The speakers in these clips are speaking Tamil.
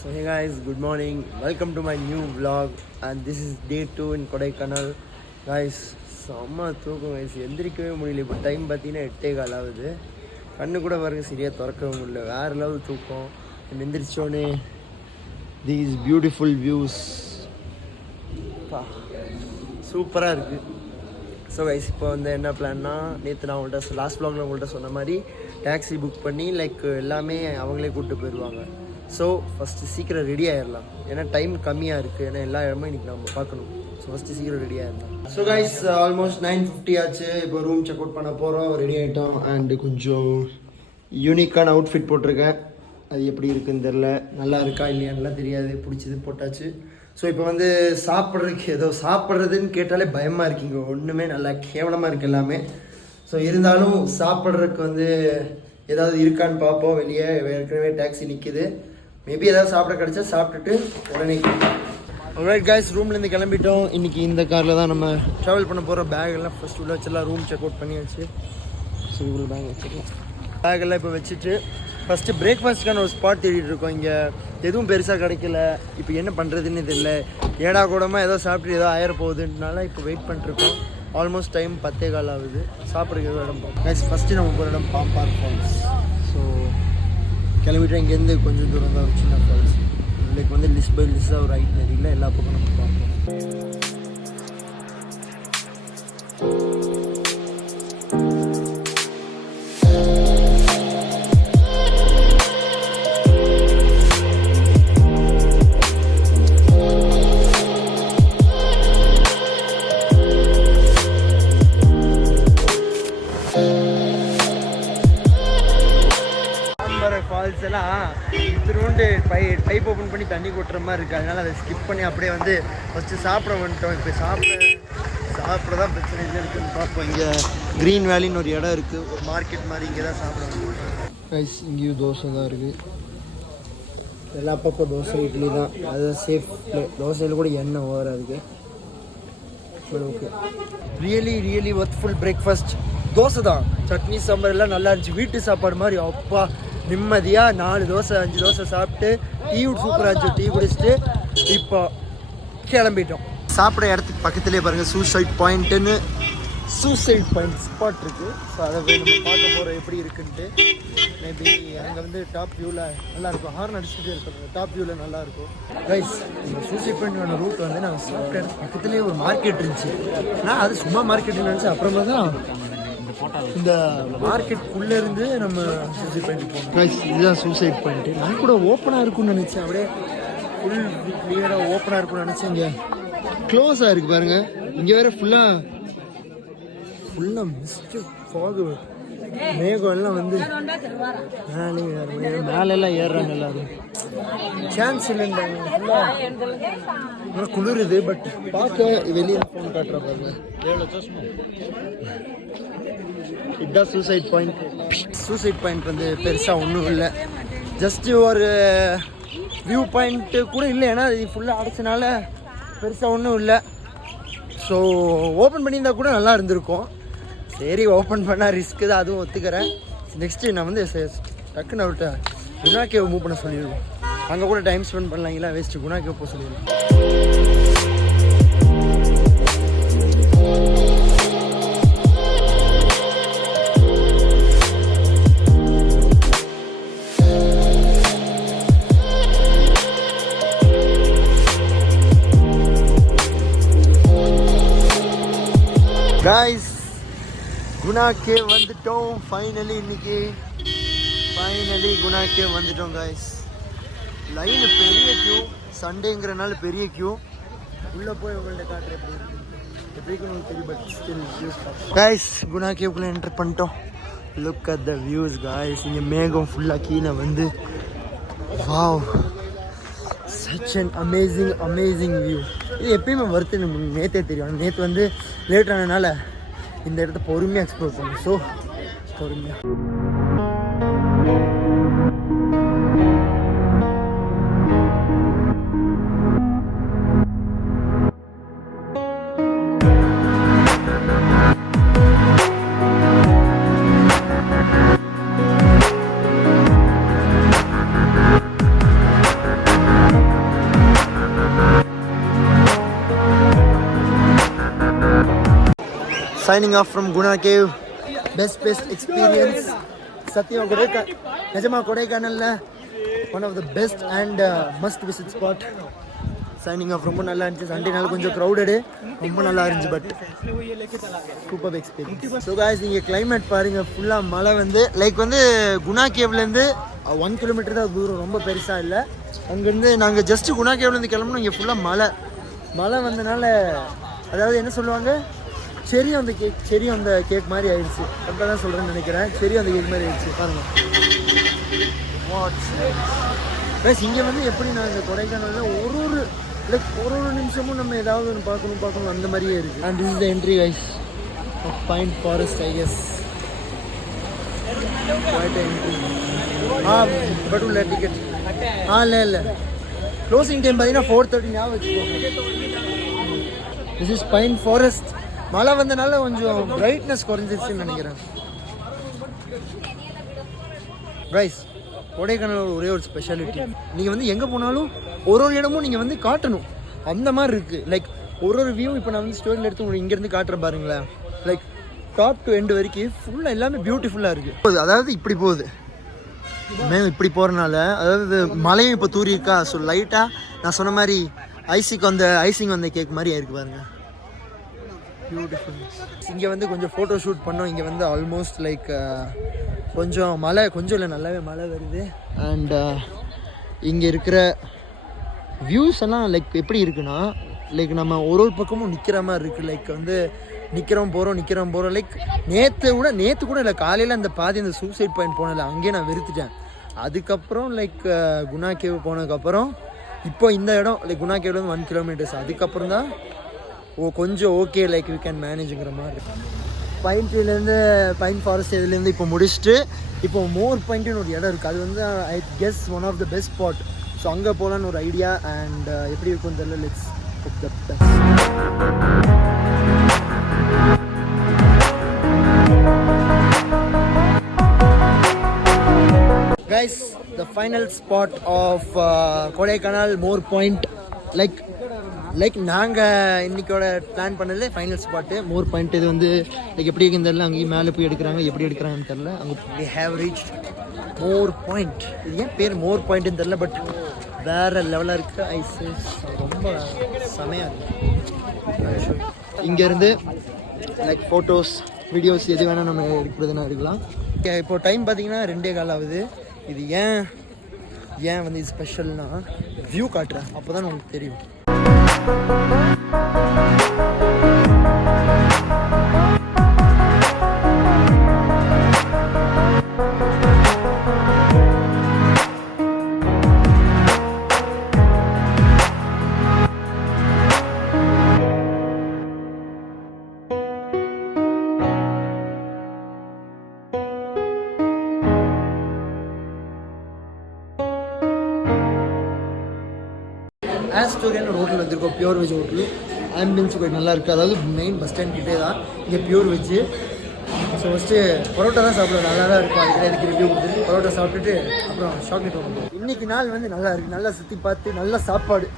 So hey guys, good morning. Welcome to my new vlog and this is day 2 in Kodaikanal. Guys, செம்ம தூக்கம் guys. எந்திரிக்கவே முடியல. இப்போ டைம் பார்த்தீங்கன்னா 8:15 ஆகுது. கண்ணு கூட பாருங்க சரியாக திறக்கவே முடியல. வேறு லெவல் தூக்கம். எந்திரிச்சோடனே these beautiful views. சூப்பராக இருக்குது. ஸோ கைஸ் இப்போ வந்து என்ன பிளான்னா, நேற்று நான் உங்கள்கிட்ட லாஸ்ட் vlogல உங்கள்கிட்ட சொன்ன மாதிரி டாக்ஸி புக் பண்ணி லைக் எல்லாமே அவங்களே கூப்பிட்டு போயிடுவாங்க. ஸோ ஃபஸ்ட்டு சீக்கிரம் ரெடி ஆகிடலாம், ஏன்னா டைம் கம்மியாக இருக்குது, ஏன்னா எல்லா இடமும் இன்றைக்கி நம்ம பார்க்கணும். ஸோ ஃபஸ்ட்டு சீக்கிரம் ரெடி ஆகிடலாம். ஸோ கைஸ் ஆல்மோஸ்ட் 9:50 ஆச்சு. இப்போ ரூம் செக் அவுட் பண்ண போகிறோம். ரெடி ஆகிட்டோம். அண்டு கொஞ்சம் யூனிக்கான அவுட்ஃபிட் போட்டிருக்கேன். அது எப்படி இருக்குன்னு தெரில, நல்லா இருக்கா இல்லையான்லாம் தெரியாது. பிடிச்சது போட்டாச்சு. ஸோ இப்போ வந்து சாப்பிட்றதுக்கு ஏதோ சாப்பிட்றதுன்னு கேட்டாலே பயமாக இருக்குங்க. ஒன்றுமே நல்லா கேவலமாக இருக்குது எல்லாமே. ஸோ இருந்தாலும் சாப்பிட்றதுக்கு வந்து ஏதாவது இருக்கான்னு பார்ப்போம். வெளியே ஏற்கனவே டாக்ஸி நிற்கிது. மேபி ஏதாவது சாப்பிட கிடச்சா சாப்பிட்டுட்டு உடனே ரைட் கைஸ், ரூம்லேருந்து கிளம்பிட்டோம். இன்றைக்கி இந்த காரில் தான் நம்ம ட்ராவல் பண்ண போகிறோம். பேக்கெல்லாம் ஃபஸ்ட் உள்ள வச்செல்லாம் ரூம் செக் அவுட் பண்ணியாச்சு. ஸோ இவ்வளோ பேக் வச்சுக்கலாம். பேக்கெல்லாம் இப்போ வச்சுட்டு ஃபஸ்ட்டு பிரேக்ஃபாஸ்ட்டுக்கான ஒரு ஸ்பாட் தேடிட்டு இருக்கோம். இங்கே எதுவும் பெருசாக கிடைக்கல. இப்போ என்ன பண்ணுறதுன்னு தெரியல. ஏடா கூடமாக ஏதோ சாப்பிட்டு ஏதோ ஆயிர போகுதுனால இப்போ வெயிட் பண்ணிட்டுருக்கோம். ஆல்மோஸ்ட் டைம் 10:15 ஆகுது. சாப்பிட்றதுக்கு ஏதோ இடம் போகும். நெக்ஸ்ட் ஃபஸ்ட்டு நம்ம போகிற இடம் பாம்பார் ஃபால்ஸ். ஸோ கிளம்பிட்டு இங்கேருந்து கொஞ்சம் தூரம் தான் ஒரு சின்ன ஃபால்ஸ். லைக் வந்து லிஸ்ட் பை லிஸ்ட்டாக ஒரு ஐட்னரியில் எல்லா பக்கம் நம்ம பார்ப்போம். ஃபால்ஸ் எல்லாம் திருண்டு பைப் ஓப்பன் பண்ணி தண்ணி கொட்டுற மாதிரி இருக்குது. அதனால் அதை ஸ்கிப் பண்ணி அப்படியே வந்து ஃபஸ்ட்டு சாப்பிட வந்துட்டோம். இப்போ சாப்பிட தான் பிரச்சனை இல்லை இருக்குதுன்னு பார்ப்போம். இங்கே க்ரீன் வேலின்னு ஒரு இடம் இருக்குது, ஒரு மார்க்கெட் மாதிரி. இங்கே தான் சாப்பிட வந்துட்டோம் ரைஸ். இங்கேயும் தோசை தான் இருக்குது. எல்லா பக்கம் தோசை இட்லி தான். அதுதான் சேஃப். தோசையில் கூட எண்ணெய் ஓவராக இருக்குது. Okay, really worthful breakfast. Dosa தான், சட்னி சாம்பார் எல்லாம் நல்லா இருந்துச்சு. வீட்டு சாப்பாடு மாதிரி. அப்பா நிம்மதியாக 4 தோசை 5 தோசை சாப்பிட்டு டீ சூப்பராக இருந்துச்சு. டீ குடிச்சிட்டு இப்போ கிளம்பிட்டோம். சாப்பிட்ற இடத்துக்கு பக்கத்துலேயே பாருங்கள் சூசைட் பாயிண்ட் ஸ்பாட் இருக்குது. ஸோ அதை நம்ம பார்க்க போகிறோம் எப்படி இருக்குன்ட்டு. மேபி அங்கே வந்து டாப் வியூவில் நல்லாயிருக்கும். ஹார்ன் அடிச்சுட்டே இருக்கிறது டாப் வியூவில் நல்லாயிருக்கும். கைஸ், இந்த சூசைட் பாயிண்டோட ரூட் வந்து நாங்கள் சாப்பிட்ட இடத்துக்கு பக்கத்துலேயே ஒரு மார்க்கெட் இருந்துச்சு. ஆனால் அது சும்மா மார்க்கெட்டுன்னு நினச்சி அப்புறமா தான் இந்த மார்க்கெட்டுக்குள்ளே இருந்து நம்ம சூசைட் பாயிண்ட் போனோம். கைஸ், இதுதான் சூசைட் பாயிண்ட்டு. நான் கூட ஓப்பனாக இருக்கும்னு நினச்சேன். அப்படியே ஃபுல் கிளியராக ஓப்பனாக இருக்கும்னு நினச்சேன். இங்கே க்ளோஸாக இருக்குது பாருங்கள். இங்கே வேறு ஃபுல்லாக மிஸ்ட்டு ஃபாகு, மேகம் எல்லாம் வந்து மேலெல்லாம் ஏறுறாங்க. எல்லாரும் சான்ஸ் இல்லைன்றாங்க. ஃபுல்லாக குளிருது. பட் பார்க்க வெளியே ஃபோன் காட்டுற பாருங்க. இதுதான் சூசைட் பாயிண்ட். சூசைட் பாயிண்ட் வந்து பெருசாக ஒன்றும் இல்லை. ஜஸ்ட்டு ஒரு வியூ பாயிண்ட்டு கூட இல்லை. ஏன்னா இது ஃபுல்லாக அடைச்சனால பெருசாக ஒன்றும் இல்லை. ஸோ ஓப்பன் பண்ணியிருந்தா கூட நல்லா இருந்திருக்கும். சரி, ஓப்பன் பண்ணால் ரிஸ்க்கு தான், அதுவும் ஒத்துக்கிறேன். நெக்ஸ்ட்டு நான் வந்து டக்குன்னு அவர்கிட்ட குணா கேவ் மூவ் பண்ண சொல்லிடுவோம். அங்கே கூட டைம் ஸ்பெண்ட் பண்ணலாங்களா, வேஸ்ட்டு. குணா கேவ் போக சொல்லிடுவோம். கைஸ், குணா கேவ் வந்துட்டோம். ஃபைனலி குணா கேவ் வந்துட்டோம் கைஸ். லைனு பெரிய கியூ, சண்டேங்கிறனால பெரிய கியூ. உள்ளே போய் உங்கள்கிட்ட காட்டுறேன் எப்படி இருக்குன்னு தெரியும். But still views guys, Guna கேவுக்குள்ளே என்டர் பண்ணிட்டோம். Look at the views guys. இங்கே மேகம் ஃபுல்லாக கீழே வந்து wow, such an amazing view. இது எப்பயுமே வருது, நேற்றே தெரியும். நேற்று வந்து லேட் ஆனதுனால இந்த இடத்த பொறுமையாக எக்ஸ்ப்ளோர் பண்ணும். ஸோ பொறுமையாக signing off from Guna Cave. Best experience. Satyam Nijama Kodaikanal, one of the best and must visit spot. Signing off ரொம்ப நல்லா இருந்துச்சு. சண்டே நாள் கொஞ்சம் crowded, ரொம்ப நல்லா இருந்துச்சு, but super experience. So guys, நீங்கள் கிளைமேட் பாருங்கள், ஃபுல்லாக மழை வந்து லைக் வந்து குணா கேவ்லேருந்து 1 கிலோமீட்டர் தான் தூரம், ரொம்ப பெருசாக இல்லை. அங்கேருந்து நாங்கள் ஜஸ்ட்டு குணா கேவ்லேருந்து கிளம்பணும். இங்கே ஃபுல்லாக மழை வந்தனால, அதாவது என்ன சொல்லுவாங்க, செரி அந்த கேக் மாதிரி ஆயிடுச்சு. அப்போ தான் சொல்கிறேன்னு நினைக்கிறேன். செரி அந்த கேக் மாதிரி ஆயிடுச்சு பாருங்கள். ப்ளஸ் இங்கே வந்து எப்படி நான் இந்த கொடைக்கானலில் ஒரு நிமிஷமும் நம்ம ஏதாவது ஒன்று பார்க்கணும் அந்த மாதிரியே இருக்குது. And this is the entry guys of pine forest, I guess. Entry but உள்ள டிக்கெட் இல்லை க்ளோசிங் டைம் பார்த்தீங்கன்னா 4:30 ஞாபகம் வச்சுக்கோங்க. This is pine forest. மழை வந்தனால கொஞ்சம் பிரைட்னஸ் குறைஞ்சிருச்சுன்னு நினைக்கிறேன். ரைஸ் கொடைக்கானல் ஒரே ஒரு ஸ்பெஷாலிட்டி, நீங்கள் வந்து எங்கே போனாலும் ஒரு இடமும் நீங்கள் வந்து காட்டணும், அந்த மாதிரி இருக்குது. லைக் ஒரு வியூ இப்போ நான் வந்து ஸ்டோரியில் எடுத்து உங்களுக்கு இங்கேருந்து காட்டுறேன் பாருங்களேன். லைக் டாப் டு எண்டு வரைக்கும் ஃபுல்லாக எல்லாமே பியூட்டிஃபுல்லாக இருக்குது. அதாவது இப்படி போகுது மேலே, இப்படி போகிறனால அதாவது மழையும் இப்போ தூரி இருக்கா. ஸோ லைட்டாக நான் சொன்ன மாதிரி ஐசிங் வந்த கேக் மாதிரி ஆயிருக்கு பாருங்க, பியூட்டிஃபுல். இங்கே வந்து கொஞ்சம் ஃபோட்டோ ஷூட் பண்ணோம். இங்கே வந்து ஆல்மோஸ்ட் லைக் கொஞ்சம் மழை, கொஞ்சம் இல்லை நல்லாவே மழை வருது. அண்ட் இங்கே இருக்கிற வியூஸ் எல்லாம் லைக் எப்படி இருக்குன்னா, லைக் நம்ம ஒரு பக்கமும் நிற்கிற மாதிரி இருக்குது. லைக் வந்து நிற்கிறோம் போகிறோம். லைக் நேற்று கூட இல்லை, காலையில் அந்த பாதி அந்த சூசைட் பாயிண்ட் போனதில்ல, அங்கேயே நான் வெறுத்துட்டேன். அதுக்கப்புறம் லைக் குணா கேவ் போனதுக்கப்புறம் இப்போ இந்த இடம் லைக் குணா கேவ்லேருந்து 1 கிலோமீட்டர்ஸ். அதுக்கப்புறம் தான் கொஞ்சம் ஓகே, லைக் வி கேன் மேனேஜுங்கிற மாதிரி இருக்கு. பைன் ட்ரீலேருந்து பைன் ஃபாரஸ்ட் இதுலேருந்து இப்போ முடிச்சுட்டு இப்போ மோர் பாயிண்ட்டுன்னு ஒரு இடம் இருக்குது. அது வந்து I guess one of the best spot. So அங்கே போகலான்னு ஒரு ஐடியா. அண்ட் எப்படி இருக்கும்னு தெரியல. Let's hope the best. Guys, the final spot of Kodaikanal More Point. Like நாங்கள் இன்றைக்கோட பிளான் பண்ணது ஃபைனல் ஸ்பாட்டு மோர் பாயிண்ட். இது வந்து லைக் எப்படி இருக்குன்னு தெரியல, அங்கேயும் மேலே போய் எடுக்கிறாங்க, எப்படி எடுக்கிறாங்கன்னு தெரில. அங்கே we have reached more point. இது ஏன் பேர் மோர் பாயிண்ட்டுன்னு தெரில, பட் வேறு லெவலாக இருக்குது. ஐசஸ் ரொம்ப செமையாக இருக்குது. இங்கேருந்து லைக் ஃபோட்டோஸ் வீடியோஸ் எது வேணால் நம்ம எடுக்கிறதுனா இருக்கலாம். இப்போது டைம் பார்த்தீங்கன்னா 2:15 ஆகுது. இது ஏன் வந்து இது ஸ்பெஷல்னா, வியூ காட்டுறேன், அப்போ தான் உங்களுக்கு தெரியும். ஆஸ்டோரியான்னு ஒரு ஹோட்டல் வந்திருக்கோம், பியூர் வெஜ் ஹோட்டல். ஆம்பியன்ஸ் கொஞ்சம் நல்லா இருக்குது. அதாவது மெயின் பஸ் ஸ்டாண்ட் கிட்டே தான் இங்கே pure veg. So first parotta தான் சாப்பிடுவோம், நல்லா தான் இருக்கும். அதுக்கு எனக்கு ரிவ்யூ கொடுத்துட்டு பரோட்டா சாப்பிட்டுட்டு அப்புறம் சாக்லேட் வாங்குவோம். இன்றைக்கி நாள் வந்து நல்லா இருக்குது, நல்லா சுற்றி பார்த்து நல்ல சாப்பாடு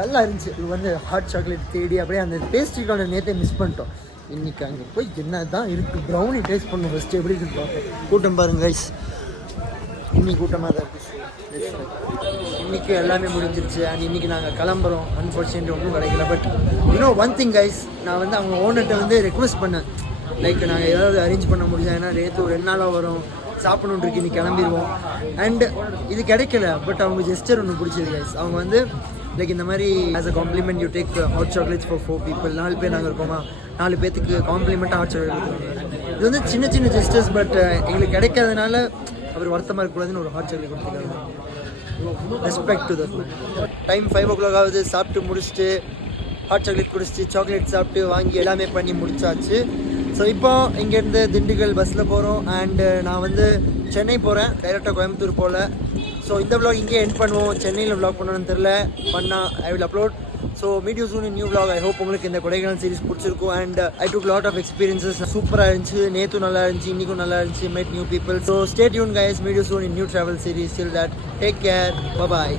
நல்லா இருந்துச்சு. இது வந்து ஹாட் சாக்லேட் தேடி அப்படியே அந்த பேஸ்ட்ரிக்கான நேற்றே மிஸ் பண்ணிட்டோம். இன்றைக்கி அங்கே போய் என்ன தான் இருக்குது, ப்ரௌனி டேஸ்ட் பண்ணுவோம் ஃபஸ்ட்டு எப்படி இருக்குன்னு பார்ப்போம். கூட்டம் பாருங்க ரைஸ், இன்னைக்கு கூட்டமாக தான் இருக்குது. இன்றைக்கி எல்லாமே முடிஞ்சிருச்சு. அண்ட் இன்றைக்கி நாங்கள் கிளம்புறோம். அன்ஃபார்ச்சுனேட்லி ஒன்றும் கிடைக்கல. பட் இன்னும் ஒன் திங் கைஸ், நான் வந்து அவங்க ஓனர்கிட்ட வந்து ரெக்வஸ்ட் பண்ணேன், லைக் நாங்கள் ஏதாவது அரேஞ்ச் பண்ண முடியாது, ஏன்னா நேற்று ஒரு 2 நாளாக வரும், சாப்பிடணுன்றிருக்கு, இன்னைக்கு கிளம்பிடுவோம். அண்ட் இது கிடைக்கல. பட் அவங்க ஜெஸ்டர் ஒன்று பிடிச்சது கைஸ். அவங்க வந்து லைக் இந்த மாதிரி as a complement you take hot chocolates for 4 people. 4 பேர் நாங்கள் இருக்கோமா, 4 பேர்த்துக்கு காம்ப்ளிமெண்ட்டாக ஹாட் சாக்லேட் கொடுத்துருவாங்க. இது வந்து சின்ன ஜெஸ்டர்ஸ். பட் எங்களுக்கு கிடைக்காதனால அவர் வருத்தமாக இருக்கக்கூடாதுன்னு ஒரு ஹாட் சாக்லேட் கொடுத்துருக்காங்க. Respect to that. Time 5 o'clock ஆகுது. சாப்பிட்டு முடிச்சுட்டு ஹாட் சாக்லேட் குடிச்சிட்டு சாக்லேட் சாப்பிட்டு வாங்கி எல்லாமே பண்ணி முடிச்சாச்சு. ஸோ இப்போ இங்கேருந்து திண்டுக்கல் பஸ்ஸில் போகிறோம். அண்டு நான் வந்து சென்னை போகிறேன், டைரெக்டாக கோயம்புத்தூர் போகல. ஸோ இந்த vlog இங்கே எண்ட் பண்ணுவோம். சென்னையில் vlog பண்ணணும்னு தெரில, I will upload. So meet you soon in new vlog. I hope உங்களுக்கு இந்த கொடைக்கானல் சீரிஸ் பிடிச்சிருக்கும். And I took lot of experiences. சூப்பராக இருந்துச்சு, நேற்றும் நல்லா இருந்துச்சு, இன்றைக்கும் நல்லா இருந்துச்சு. Made new people. So stay tuned guys, meet you soon in new travel series. Till that, take care, bye bye.